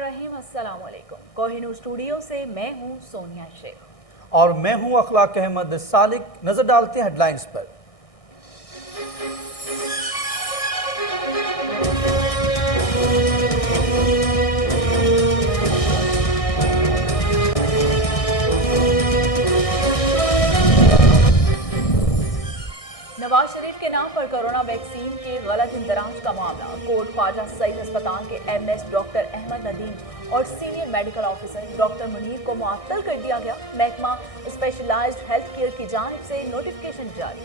बिस्मिल्लाहिर्रहमानिर्रहीम। अस्सलाम वालेकुम। कोहिनूर स्टूडियो से मैं हूं सोनिया शेख और मैं हूं अखलाक अहमद सालिक। नजर डालते हैं हेडलाइंस पर। नवाज शरीफ के नाम पर कोरोना वैक्सीन के गलत इंदराज का मामला। कोट ख्वाजा सईद अस्पताल के एमएस डॉक्टर अहमद नदीम और senior medical officer doctor Munir को मुअत्तल कर दिया गया। महकमा स्पेशलाइज्ड हेल्थ केयर की जानिब से नोटिफिकेशन जारी।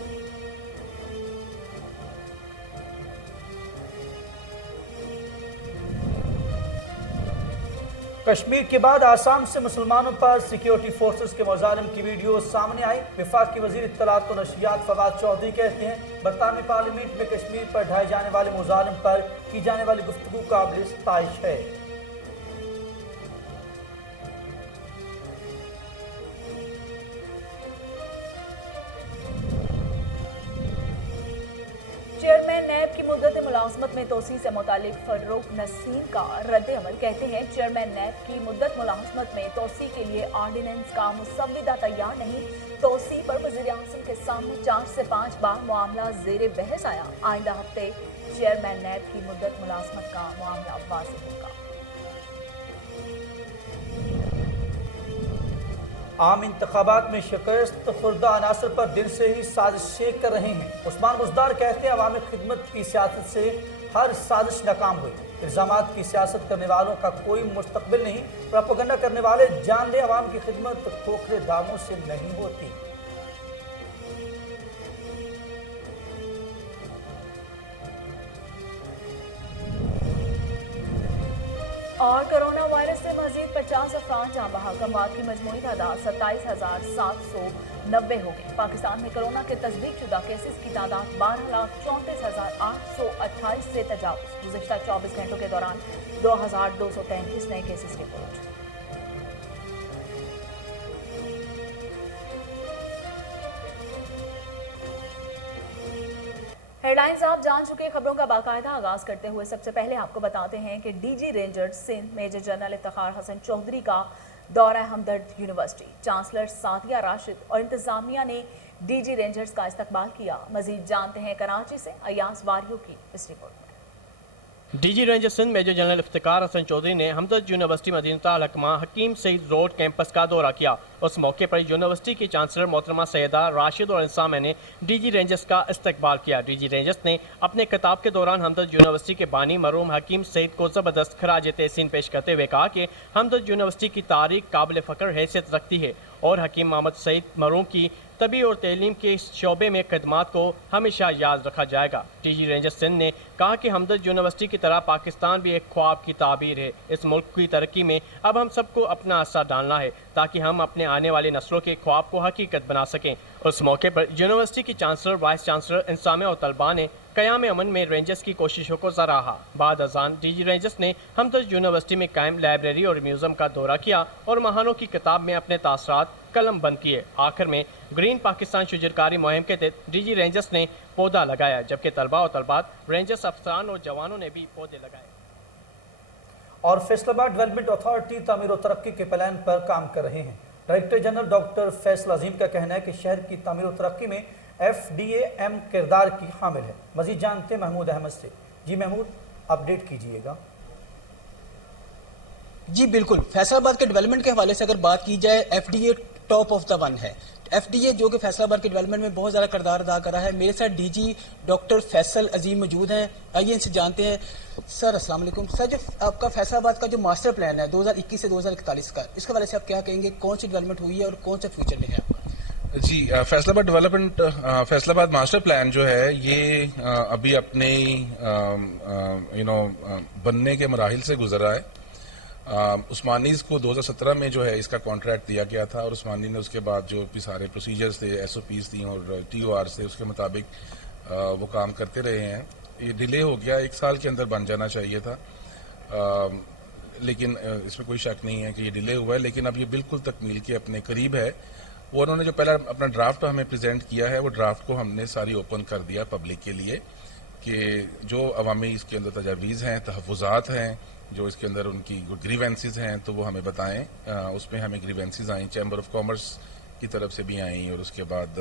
कश्मीर के बाद आसाम से मुसलमानों पर सिक्योरिटी फोर्सेस के मुजालिम की वीडियो सामने आई। वफाकी वजीर इत्तलात और नशियात फवाद चौधरी कहते हैं बरतानवी पार्लियामेंट में कश्मीर पर ढाए जाने वाले मुजालिम पर की जाने वाली गुफ्तगू काबिल सताइश है। चेयरमैन नैब की मुद्दत मुलाजमत में तोसी से मुतालिक फर्रुख नसीम का रद्द अमल। कहते हैं चेयरमैन नैब की मुद्दत मुलाजमत में तोसी के लिए आर्डिनेंस का मुसव्विदा तैयार नहीं। तोसी पर वज़ीर आज़म के सामने 4 से 5 बार मामला ज़ेरे बहस आया। आइंदा हफ्ते चेयरमैन नैब की मुद्दत मुलाजमत का मामला वाज़ेह होगा। आम इंतखाबात में शिकस्त खुर्दा अनासर पर दिन से ही साजिशें कर रहे हैं। उस्मान बुज़दार कहते हैं अवामी खिदमत की सियासत से हर साजिश नाकाम हुई। इल्ज़ामात की सियासत करने वालों का कोई मुस्तकबिल नहीं। प्रोपेगेंडा करने वाले जान लें अवाम की खिदमत खोखले दामों से नहीं होती। और कोरोना वायरस से मजीद 50 अफराद जाँ बहक। अमवात की मजमूई तादाद 27,790 हो गई। पाकिस्तान में कोरोना के तस्दीक शुदा केसेस की तादाद 12,34,828 से तजावुज़। गुज़िश्ता 24 घंटों के दौरान 2,233 नए केसेस रिपोर्ट। हेडलाइंस आप जान चुके। खबरों का बाकायदा आगाज करते हुए सबसे पहले आपको बताते हैं कि DG Rangers Sindh major general Iftikhar Hassan Chaudhry का दौरा हमदर्द यूनिवर्सिटी। चांसलर सादिया राशिद और इंतजामिया ने डीजी रेंजर्स का इस्तकबाल किया। मजीद जानते हैं कराची से अयास वारियों की इस रिपोर्ट में। DG ranger Sindh major general Iftikhar Hassan Chaudhry ने हमदर्द यूनिवर्सिटी मदीनता अल हकमा हकीम सईद रोड कैंपस का दौरा किया। उस मौके पर यूनिवर्सिटी की चांसलर मोहतरमा सैयदा राशिद और इंसामा ने डीजी रेंजर्स का इस्तकबाल किया। डीजी रेंजर्स ने अपने खिताब के दौरान हमदर्द यूनिवर्सिटी के बानी मरहूम हकीम सईद को ज़बरदस्त खराज तहसीन पेश करते हुए कहा कि हमदर्द यूनिवर्सिटी की तारीख काबिल फ़ख्र हैसियत रखती है और हकीम मोहम्मद सईद मरहूम की तबी और तैलीम के शोबे में खदमात को हमेशा याद रखा जाएगा। डीजी रेंजर सिंध ने कहा कि हमदर्द यूनिवर्सिटी की तरह पाकिस्तान भी एक ख्वाब की ताबीर है। इस मुल्क की तरक्की में अब हम सबको अपना हिस्सा डालना है ताकि हम अपने आने वाली नस्लों के ख्वाब को हकीकत बना सकें। उस मौके पर यूनिवर्सिटी की चांसलर, वाइस चांसलर, इंसामे और तलबा ने क़याम अमन में रेंजर्स की कोशिशों को सराहा। बाद अजान डीजी रेंजर्स ने हमदर्द यूनिवर्सिटी में कायम लाइब्रेरी और म्यूजियम का दौरा किया और महानों की किताब में अपने तासरात कलम बंद किए। आखिर में ग्रीन पाकिस्तान शुजरकारी मुहिम के तहत डीजी रेंजर्स ने पौधा लगाया, जबकि तलबा और तलबात, रेंजर्स अफसरान और जवानों ने भी पौधे लगाए। और फैसलाबाद डेवलपमेंट अथॉरिटी तामीर और तरक्की के प्लान पर काम कर रहे हैं। डायरेक्टर जनरल डॉक्टर फैसल अजीम का कहना है कि शहर की तामीर और तरक्की में FDAM किरदार की हामिल है। मजीद जानते हैं महमूद अहमद से। जी महमूद, अपडेट कीजिएगा। जी बिल्कुल, फैसलाबाद के डेवलपमेंट के हवाले से अगर बात की जाए, FDA top of the one है। FDA जो कि फैसलाबाद के डेवलपमेंट में बहुत ज़्यादा किरदार अदा कर रहा है। मेरे साथ डीजी डॉक्टर फैसल अजीम मौजूद हैं। आइए इनसे जानते हैं। सर अस्सलाम वालेकुम। सर, जो आपका फैसलाबाद का जो मास्टर प्लान है 2021 से 2041 का, इसके हवाले से आप क्या कहेंगे? कौन सी डेवलपमेंट हुई है और कौन सा फ्यूचर में है आपका? जी, Faisalabad development, Faisalabad master plan जो है ये अभी अपने बनने के मराहिल से गुजर रहा है। उस्मानीज़ को 2017 में जो है इसका कॉन्ट्रैक्ट दिया गया था और उस्मानी ने उसके बाद जो भी सारे प्रोसीजर्स थे, SOPs थी और TORs थे, उसके मुताबिक वो काम करते रहे हैं। ये डिले हो गया, 1 साल के अंदर बन जाना चाहिए था, लेकिन इसमें कोई शक नहीं है कि ये डिले हुआ है। लेकिन अब ये बिल्कुल तकमील के अपने करीब है। वो उन्होंने जो पहला अपना ड्राफ्ट हमें प्रेजेंट किया है, वो ड्राफ्ट को हमने सारी ओपन कर दिया पब्लिक के लिए کہ جو عوامی اس کے اندر تجاویز ہیں، تحفظات ہیں، جو اس کے اندر ان کی گریوینسز ہیں تو وہ ہمیں بتائیں. اس میں ہمیں گریوینسز آئیں چیمبر آف کامرس کی طرف سے بھی آئیں اور اس کے بعد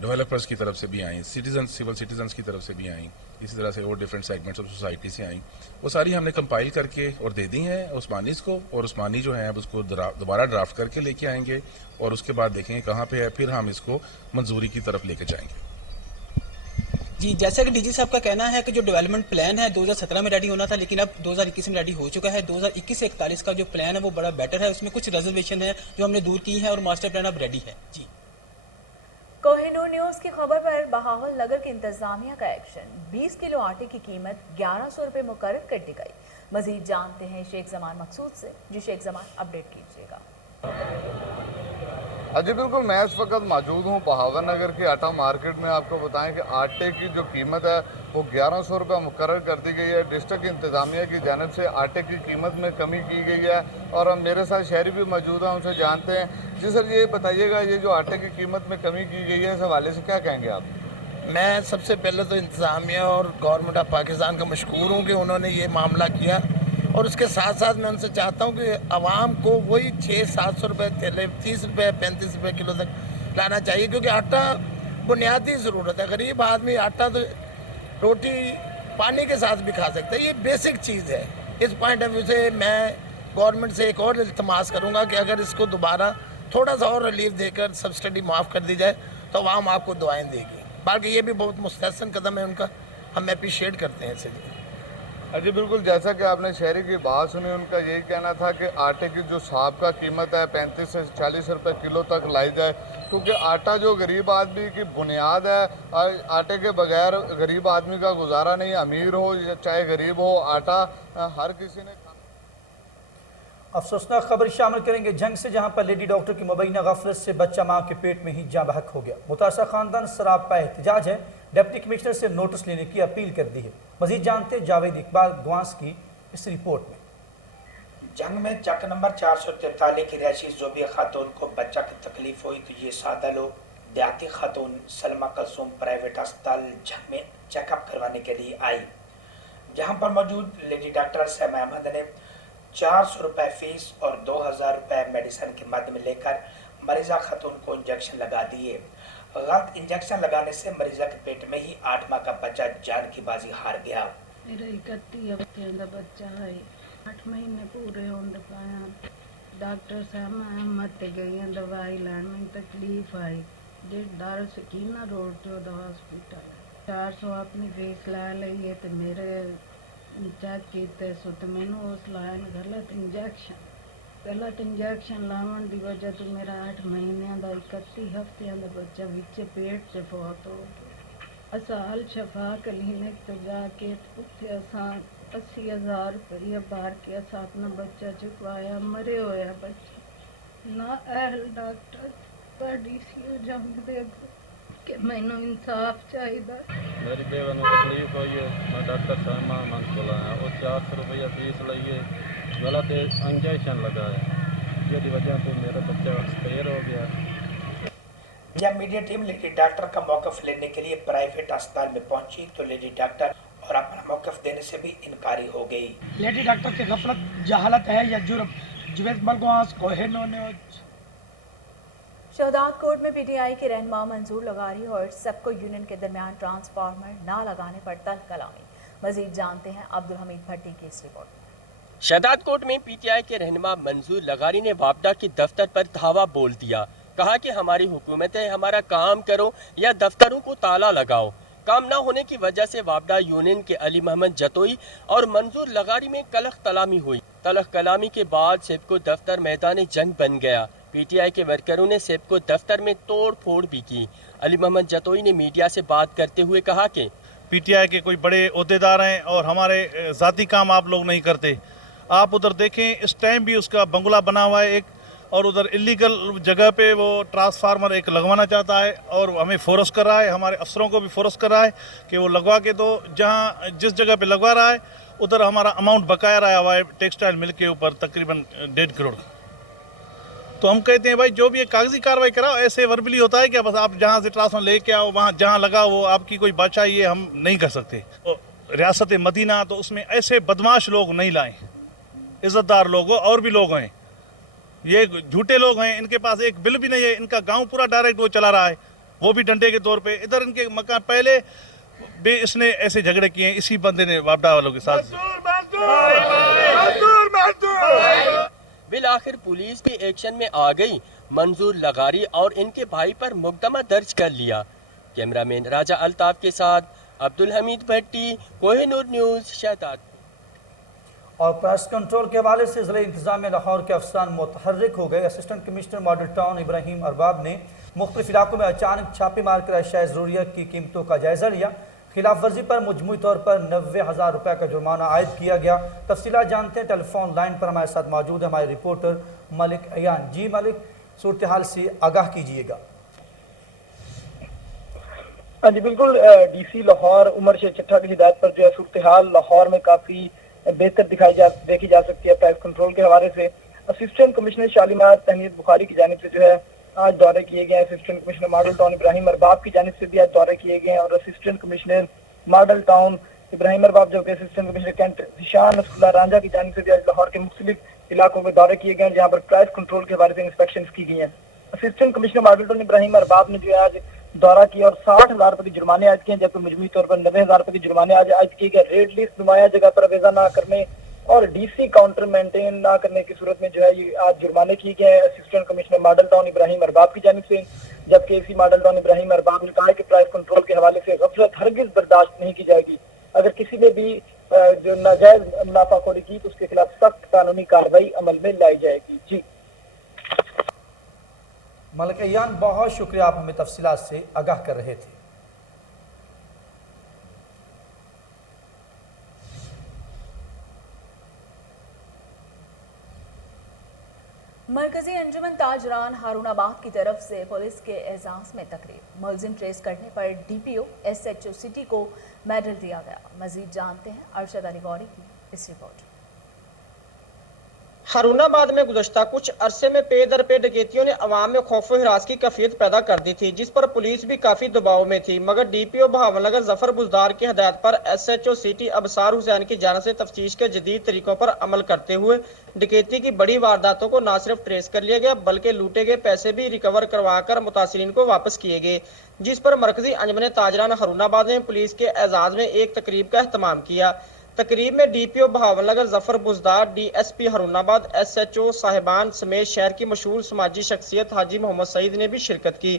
ڈیولپرز کی طرف سے بھی آئیں، سول سٹیزنس کی طرف سے بھی آئیں، اسی طرح سے اور ڈفرینٹ سیگمنٹس آف سوسائٹی سے آئیں. وہ ساری ہم نے کمپائل کر کے اور دے دی ہیں عثمانیز کو، اور عثمانی جو ہیں اب اس کو دوبارہ ڈرافٹ کر کے لے کے آئیں گے اور اس کے بعد دیکھیں گے کہاں پہ ہے، پھر ہم اس کو منظوری کی طرف لے کے جائیں گے. جی جیسا کہ ڈی جی صاحب کا کہنا ہے کہ جو ڈیولپمنٹ پلان ہے 2017 میں ریڈی ہونا تھا لیکن اب 2021 میں ریڈی ہو چکا ہے. 2021 سے 41 کا جو پلان ہے وہ بڑا بیٹر ہے، اس میں کچھ ریزرویشن ہے جو ہم نے دور کی ہیں اور ماسٹر پلان اب ریڈی ہے. جی کوہ نور نیوز کی خبر پر بہاول نگر کی انتظامیہ کا ایکشن. 20 کلو آٹے کی قیمت 1100 روپے مقرر کر دی گئی. مزید جانتے ہیں شیخ زمان مقصود سے. جی شیخ زمان اپڈیٹ کیجیے گا. جی بالکل، میں اس وقت موجود ہوں بہاول نگر کی آٹا مارکیٹ میں. آپ کو بتائیں کہ آٹے کی جو قیمت ہے وہ 1100 روپے مقرر کر دی گئی ہے. ڈسٹرکٹ انتظامیہ کی جانب سے آٹے کی قیمت میں کمی کی گئی ہے اور میرے ساتھ شہری بھی موجود ہیں، ان سے جانتے ہیں. جی سر، یہ بتائیے گا یہ جو آٹے کی قیمت میں کمی کی گئی ہے اس حوالے سے کیا کہیں گے آپ؟ میں سب سے پہلے تو انتظامیہ اور گورنمنٹ آف پاکستان کا مشکور ہوں کہ انہوں نے یہ معاملہ کیا، اور اس کے ساتھ ساتھ میں ان سے چاہتا ہوں کہ عوام کو وہی 600-700 روپے تھیلے 30 روپے 35 روپے کلو تک لانا چاہیے، کیونکہ آٹا بنیادی ضرورت ہے. غریب آدمی آٹا تو روٹی پانی کے ساتھ بھی کھا سکتا ہے، یہ بیسک چیز ہے. اس پوائنٹ آف ویو سے میں گورنمنٹ سے ایک اور التماس کروں گا کہ اگر اس کو دوبارہ تھوڑا سا اور ریلیف دے کر سبسڈی معاف کر دی جائے تو عوام آپ کو دعائیں دے گی. باقی یہ بھی بہت مستحسن قدم ہے ان کا، ہم اپریشیٹ کرتے ہیں اسے. جی بالکل، جیسا کہ آپ نے شہری کی بات سنی، ان کا یہی کہنا تھا کہ آٹے کی جو سابقہ قیمت ہے 35 سے 40 روپے کلو تک لائی جائے، کیونکہ آٹا جو غریب آدمی کی بنیاد ہے. آٹے کے بغیر غریب آدمی کا گزارا نہیں، امیر ہو یا چاہے غریب ہو، آٹا ہر کسی نے کھانا. افسوسناک خبر شامل کریں گے جنگ سے، جہاں پر لیڈی ڈاکٹر کی مبینہ غفلت سے بچہ ماں کے پیٹ میں ہی جاں بحق ہو گیا. متاثرہ خاندان سراپا احتجاج ہے، ڈپٹی کمشنر سے نوٹس لینے کی اپیل کر دی ہے. مزید جانتے جاوید اقبال گوانس کی اس رپورٹ میں. جنگ میں چک نمبر 443 کی رہائشی زوبیہ خاتون کو بچہ کی تکلیف ہوئی تو یہ سادہ لوگ دیہاتی خاتون سلمہ کلثوم پرائیویٹ ہسپتال جنگ میں چیک اپ کروانے کے لیے آئی، جہاں پر موجود لیڈی ڈاکٹر سیمہ احمد نے 400 روپے فیس اور 2000 روپے میڈیسن کے مد میں لے کر مریضہ خاتون کو انجیکشن لگا دیے. غلط انجیکشن لگانے سے مریضہ کے پیٹ میں ہی 8 ماہ کا بچہ جان کی بازی ہار گیا. میرا 31 ہفتے کا بچہ ہے، 8 مہینے پورے ہونے پایا. ڈاکٹر سیمہ احمد تے گئی ہیں دوائی لین میں تکلیف آئی. دار سکینہ روڈ جو ہاسپٹل 400 اپنی فیس لا لئی ہے تے میرے چیک کیتے سو تے مینوں اس لائن غلط انجیکشن لاون دی وجہ تو میرا 8 مہینے دا 31 ہفتے دا بچہ وچ پیٹ سے فوت ہو گیا. اسال شفا کلینک تے جا کے اتھے اساں 80,000 روپیہ بھر کے اساں اپنا بچہ چکوایا. مرے ہویا بچہ نہ اہل ڈاکٹر پر ڈی سی او جنگ دے کہ مینوں انصاف چاہیے. میری بیوہ کو تکلیف ہوئی ہے، میں ڈاکٹر سیمہ احمد کو لایا، وہ 400 روپیہ فیس لئیے، غلط انجیکشن لگایا، جس وجہ سے میرا بچہ ایکسپائر ہو گیا. جب میڈیا ٹیم لیڈی ڈاکٹر کا موقف لینے کے لیے پرائیویٹ اسپتال میں پہنچی تو لیڈی ڈاکٹر اور اپنا موقف دینے سے بھی انکاری ہو گئی. لیڈی ڈاکٹر کی غفلت جہالت ہے یا جرم؟ جوید ملگواس کوہ نور. شہداد کوٹ میں پی ٹی آئی کے رہنما منظور لغاری اور سیپکو یونین کے درمیان ٹرانسفارمر نہ لگانے پر تلخ کلامی. مزید جانتے ہیں عبدالحمید بھٹی کی اس رپورٹ میں. شہداد کوٹ میں پی ٹی آئی کے رہنما منظور لغاری نے وابڈا کے دفتر پر دھاوا بول دیا. کہا کہ ہماری حکومت ہے، ہمارا کام کرو یا دفتروں کو تالا لگاؤ. کام نہ ہونے کی وجہ سے وابڈا یونین کے علی محمد جتوئی اور منظور لغاری میں تلخ کلامی ہوئی. تلخ کلامی کے بعد سیپکو دفتر میدان جنگ بن گیا. پی ٹی آئی کے ورکروں نے سیپکو دفتر میں توڑ پھوڑ بھی کی. علی محمد جتوئی نے میڈیا سے بات کرتے ہوئے کہا کہ پی ٹی آئی کے کوئی بڑے عہدیدار ہیں اور ہمارے ذاتی کام آپ لوگ نہیں کرتے. آپ ادھر دیکھیں، اس ٹائم بھی اس کا بنگلہ بنا ہوا ہے ایک، اور ادھر اللیگل جگہ پہ وہ ٹرانسفارمر ایک لگوانا چاہتا ہے اور ہمیں فورس کر رہا ہے، ہمارے افسروں کو بھی فورس کر رہا ہے کہ وہ لگوا کے دو. جہاں جس جگہ پہ لگوا رہا ہے ادھر ہمارا اماؤنٹ بقایا رہا ہوا ہے ٹیکسٹائل مل کے اوپر تقریباً 1.5 کروڑ. तो हम कहते हैं भाई जो भी ये कागजी कार्रवाई कराओ, ऐसे वर्बली होता है क्या बस आप जहाँ से ट्रांसफर लेके आओ वहाँ जहाँ लगाओ वो आपकी कोई बादशाह, ये हम नहीं कर सकते। तो रियासत मदीना तो उसमें ऐसे बदमाश लोग नहीं लाएं, इज्जतदार लोग हो और भी लोग हैं, ये झूठे लोग हैं, इनके पास एक बिल भी नहीं है, इनका गांव पूरा डायरेक्ट वो चला रहा है, वो भी डंडे के तौर पे। इधर इनके मकान पहले भी इसने ऐसे झगड़े किए हैं इसी बंदे ने वापडा वालों के साथ। बिल आखिर पुलिस भी एक्शन में आ गई, मंजूर लगारी और इनके भाई पर मुकदमा दर्ज कर लिया। कैमरामैन राजा अल्ताफ के साथ अब्दुल हमीद भट्टी, कोहिनूर न्यूज़, शहदाद। और प्रेस कंट्रोल के हवाले से ज़िला इंतजामिया लाहौर के अफसरान मुतहर्रिक हो गए। Assistant commissioner model town Ibrahim Arbab ने मुख्तलिफ इलाकों में अचानक छापे मारकर अशिया ज़रूरियत की कीमतों का जायज़ा लिया। खिलाफ वर्जी पर मजमूई तौर पर 90,000 रुपये का जुर्माना आयद किया गया। तफसीलात जानते हैं, टेलीफोन लाइन पर हमारे साथ मौजूद है हमारे रिपोर्टर मलिक अयान। जी मलिक, सूरत हाल से आगाह कीजिएगा। हाँ जी बिल्कुल, डीसी लाहौर उमर शेख चट्ठा की हिदायत पर जो है सूरत हाल लाहौर में काफ़ी बेहतर देखी जा सकती है। प्रेस कंट्रोल के हवाले से असिस्टेंट कमिश्नर शालीमार तहनीत बुखारी की जानिब से जो है आज दौरे किए गए। Assistant commissioner model town Ibrahim Arbab की जानिब से भी आज दौरे किए गए हैं और assistant commissioner model town Ibrahim Arbab जो कि असिस्टेंट कमिश्नर कैंट निशान नसरुल्लाह रांझा की जानिब से भी आज लाहौर के मुख्तलिफ इलाकों में दौरे किए गए हैं जहाँ पर प्राइस कंट्रोल के हवाले से इंस्पेक्शन की गई हैं। Assistant commissioner model town Ibrahim Arbab ने जो है आज दौरा किया और 60,000 रुपए के जुर्माने आयद किए, जबकि मजमूई तौर पर 90,000 रुपए के जुर्माने आज आयद किए गए। रेड लिस्ट नुमाया जगह पर अवेजा न करने और डीसी काउंटर मेंटेन ना करने की सूरत में जो है ये आज जुर्माने किए गए assistant commissioner model town Ibrahim Arbab की जानिब से। जबकि AC model town Ibrahim Arbab ने कहा है कि प्राइस कंट्रोल के हवाले से गफलत हरगिज बर्दाश्त नहीं की जाएगी। अगर किसी ने भी जो नाजायज मुनाफाखोरी की तो उसके खिलाफ सख्त कानूनी कार्रवाई अमल में लाई जाएगी। जी मलिक अयान, बहुत शुक्रिया, आप हमें तफसीलात से आगाह कर रहे थे। मरकजी अंजुमन ताजरान हारूनाबाद की तरफ से पुलिस के एजाज में तकरीब। मुलजिम ट्रेस करने पर डीपीओ एसएचओ सिटी को मेडल दिया गया। मजीद जानते हैं अरशद अली गौरी की इस रिपोर्ट। हारूनाबाद में गुज़श्ता कुछ अरसे में पे दर पे डकैतियों ने अवाम में खौफ व हिरास की कैफियत पैदा कर दी थी, जिस पर पुलिस भी काफी दबाव में थी। मगर डीपीओ बहावलनगर जफर बुजदार की हदायत पर एसएचओ सिटी अबसार हुसैन की जानिब से तफ्तीश के जदीद तरीकों पर अमल करते हुए डकैती की बड़ी वारदातों को न सिर्फ ट्रेस कर लिया गया बल्कि लूटे गए पैसे भी रिकवर करवा कर मुतासिरीन को वापस किए गए, जिस पर मरकजी अंजुमन ताजरान हारूनाबाद ने पुलिस के एजाज में एक तकरीब का एहतमाम किया। तकरीब में DPO Bahawalnagar Zafar Buzdar, DSP Harunabad, SHO साहिबान समेत शहर की मशहूर समाजी शख्सियत हाजी मोहम्मद सईद ने भी शिरकत की।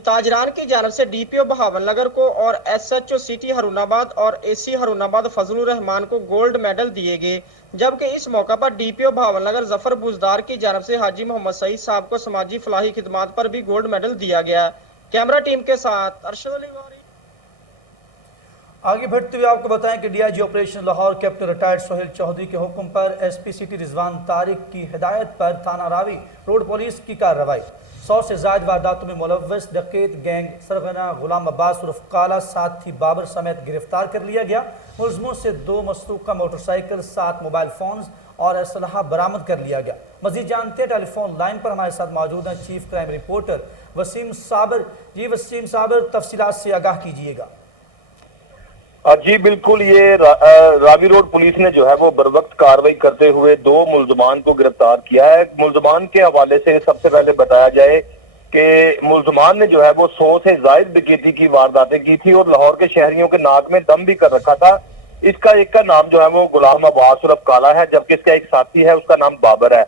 ताजरान की जानब से डीपीओ बहावलनगर को और एसएचओ सिटी हारूनाबाद और एसी हारूनाबाद फजलुर रहमान को गोल्ड मेडल दिए गए, जबकि इस मौका पर डीपीओ बहावलनगर जफर बुजदार की जानब से हाजी मोहम्मद सईद साहब को समाजी फलाही खिदमात पर भी गोल्ड मेडल दिया गया। कैमरा टीम के साथ अरशद अली गौरी। आगे बढ़ते हुए आपको बताएं कि DIG operation Lahore captain retired Sohail Chaudhry के हुक्म पर एसपी सिटी रिजवान तारिक की हिदायत पर थाना रावी रोड पुलिस की कार्रवाई। 100 से ज्यादा वारदातों में मुलव्वस डकैत गैंग सरगना गुलाम अब्बास उर्फ काला साथी बाबर समेत गिरफ्तार कर लिया गया। मुलजमों से 2 मसरूका मोटरसाइकिल, 7 मोबाइल फोन और असलहा बरामद कर लिया गया। मजीद जानते हैं, टेलीफोन लाइन पर हमारे साथ मौजूद हैं चीफ क्राइम रिपोर्टर वसीम साबर। जी वसीम साबर, तफसीलात से आगाह कीजिएगा। जी बिल्कुल, ये रावी रोड पुलिस ने जो है वो बरवक्त कार्रवाई करते हुए 2 मुलजमान को गिरफ्तार किया है। मुलजमान के हवाले से सबसे पहले बताया जाए कि मुलजमान ने जो है वो 100 से ज्यादा डकैती की वारदातें की थी और लाहौर के शहरियों के नाक में दम भी कर रखा था। इसका एक का नाम जो है वो गुलाम अब्बास उर्फ काला है, जबकि इसका एक साथी है उसका नाम बाबर है।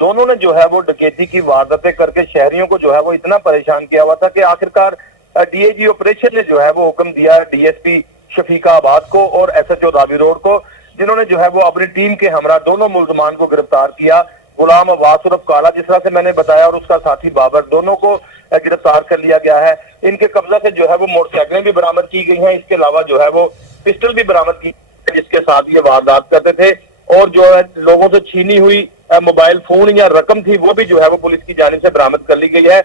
दोनों ने जो है वो डकैती की वारदातें करके शहरियों को जो है वो इतना परेशान किया हुआ था कि आखिरकार डीआईजी ऑपरेशन ने जो है वो हुक्म दिया डीएसपी शफीकाबाद को और एसएचओ रावी रोड को, जिन्होंने जो है वो अपनी टीम के हमरा दोनों मुलजमान को गिरफ्तार किया। गुलाम अब्बास उर्फ काला, जिस तरह से मैंने बताया, और उसका साथी बाबर, दोनों को गिरफ्तार कर लिया गया है। इनके कब्जा से जो है वो मोटरसाइकिलें भी बरामद की गई हैं। इसके अलावा जो है वो पिस्टल भी बरामद की जिसके साथ ये वारदात करते थे, और जो है लोगों से छीनी हुई मोबाइल फोन या रकम थी वो भी जो है वो पुलिस की जानिब से बरामद कर ली गई है।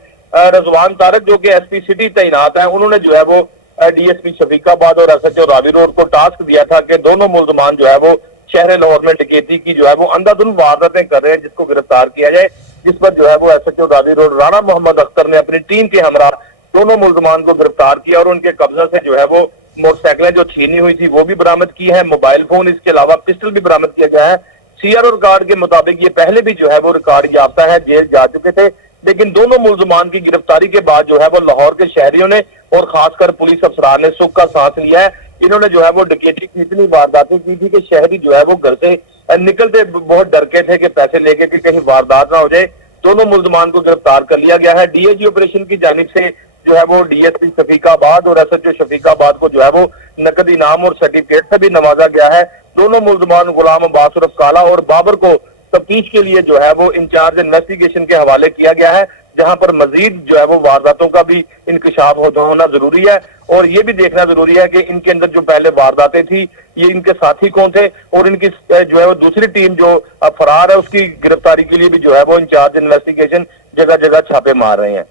रिजवान तारिक जो कि एसपी सिटी तैनात है, उन्होंने जो है वो डीएसपी शफीकाबाद और एसएचओ रावी रोड को टास्क दिया था कि दोनों मुलजमान जो है वो शहर लाहौर में डकैती की जो है वो अंधाधुंध वारदातें कर रहे हैं, जिसको गिरफ्तार किया जाए, जिस पर जो है वो SHO रावी रोड राणा मोहम्मद अख्तर ने अपनी टीम के हमरा दोनों मुल्जमान को गिरफ्तार किया और उनके कब्जा से जो है वो मोटरसाइकिलें जो छीनी हुई थी वो भी बरामद की है, मोबाइल फोन, इसके अलावा पिस्टल भी बरामद किया गया है। CRO रिकॉर्ड के मुताबिक ये पहले भी जो है वो रिकॉर्ड याफ्ता है, जेल जा चुके थे, लेकिन दोनों मुल्जमान की गिरफ्तारी के बाद जो है वो लाहौर के शहरियों ने और खासकर पुलिस अफसरान ने सुख का सांस लिया है। इन्होंने जो है वो डकैती की इतनी वारदातें की थी कि शहरी जो है वो घर से निकलते बहुत डर के थे कि पैसे लेके कि कहीं वारदात ना हो जाए। दोनों मुल्जमान को गिरफ्तार कर लिया गया है। DIG ऑपरेशन की जानिब से जो है वो DSP शफीकाबाद और SHO शफीकाबाद को जो है वो नकद इनाम और सर्टिफिकेट से भी नवाजा गया है। दोनों मुल्जमान गुलाम अब्बास उर्फ काला और बाबर को तफ्तीश के लिए जो है वो इंचार्ज इन्वेस्टिगेशन के हवाले किया गया है, जहां पर मजीद जो है वो वारदातों का भी इंकशाफ होना जरूरी है और ये भी देखना जरूरी है कि इनके अंदर जो पहले वारदातें थी ये इनके साथी कौन थे और इनकी जो है वो दूसरी टीम जो फरार है उसकी गिरफ्तारी के लिए भी जो है वो इंचार्ज इन्वेस्टिगेशन जगह जगह छापे मार रहे हैं।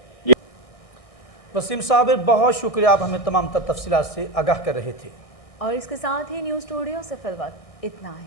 वसीम साबिर, बहुत शुक्रिया, आप हमें तमाम तफसीलात से आगाह कर रहे थे। और इसके साथ ही न्यूज़ स्टूडियो से फिलहाल इतना ही।